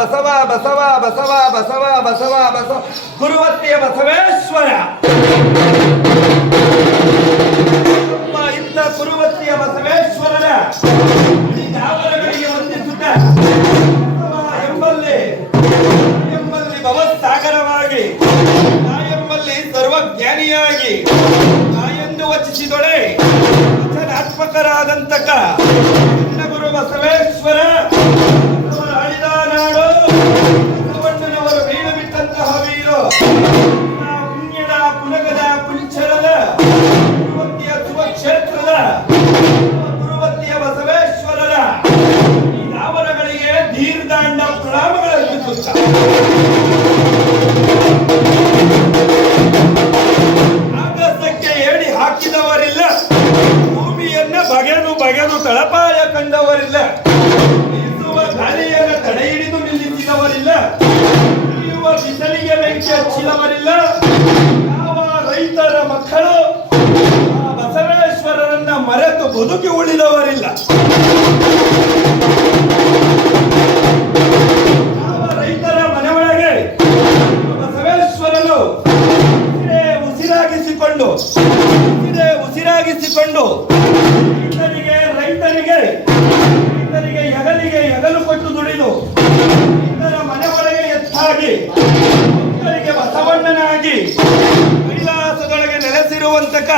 ಬಸವ ಬಸವ ಬಸವ ಬಸವ ಬಸವ ಬಸವ ಗುರುವತ್ತಿಯ ಬಸವೇಶ್ವರ ಇಂಥ ಕುರುವತ್ತಿಯ ಬಸವೇಶ್ವರನ ದಾವರಗಳಿಗೆ ವಂದಿಸುತ್ತ ಎಂಬಲ್ಲಿ ಭವಸಾಗರವಾಗಿ ಎಂಬಲ್ಲಿ ಸರ್ವಜ್ಞಾನಿಯಾಗಿ ಎಂದು ವಚಿಸಿದೊಡೆ ವಚನಾತ್ಮಕರಾದಂತಕ ಗುರು ಬಸವೇಶ್ವರ ಆಳಿದ ನಾಡು ಬಸವಣ್ಣನವರು ಬೀಳು ಬಿಟ್ಟಂತಹ ವೀರು ಪುಣ್ಯದ ಪುನಗದ ಪುಂಚರದ ಗುರುವತ್ತಿಯ ಶುಭಕ್ಷೇತ್ರದ ಗುರುವತ್ತಿಯ ಬಸವೇಶ್ವರರ ಈ ದಾವರಗಳಿಗೆ ದೀರ್ಘಾಂಡ ಪ್ರಣಾಮಗಳು ಅರ್ಪಿಸುತ್ತ ಆಕಾಶಕ್ಕೆ ಏಡಿ ಹಾಕಿದವರಿಲ್ಲ, ಭೂಮಿಯನ್ನ ಬಗೆದು ತಳಪಾಯ ಕಂಡವರಿಲ್ಲ, ಬೀಸುವ ಗಾಳಿಯನ್ನು ತಡೆ ಹಿಡಿದು ನಿಲ್ಲಿಸಿದವರಿಲ್ಲ, ಉರಿಯುವ ಬಿಸಿಲಿಗೆ ಬೆಂಕಿ ಹಚ್ಚಿದವರಿಲ್ಲ. ಯಾವ ರೈತರ ಮಕ್ಕಳು ಆ ಬಸವೇಶ್ವರರನ್ನ ಮರೆತು ಬದುಕಿ ಉಳಿದವರಿಲ್ಲ. ಯಾವ ರೈತರ ಮನೆ ಒಳಗೆ ಬಸವೇಶ್ವರನು ಉಸಿರಾಗಿಸಿಕೊಂಡು ರೈತರಿಗೆ ಹೆಗಲು ಕೊಟ್ಟು ದುಡಿದು ರೈತರ ಮನೆ ಒಳಗೆ ಎತ್ತಾಗಿ ಭಕ್ತರಿಗೆ ಬಸವಣ್ಣನಾಗಿ ಕೈಲಾಸದೊಳಗೆ ನೆಲೆಸಿರುವಂತಕ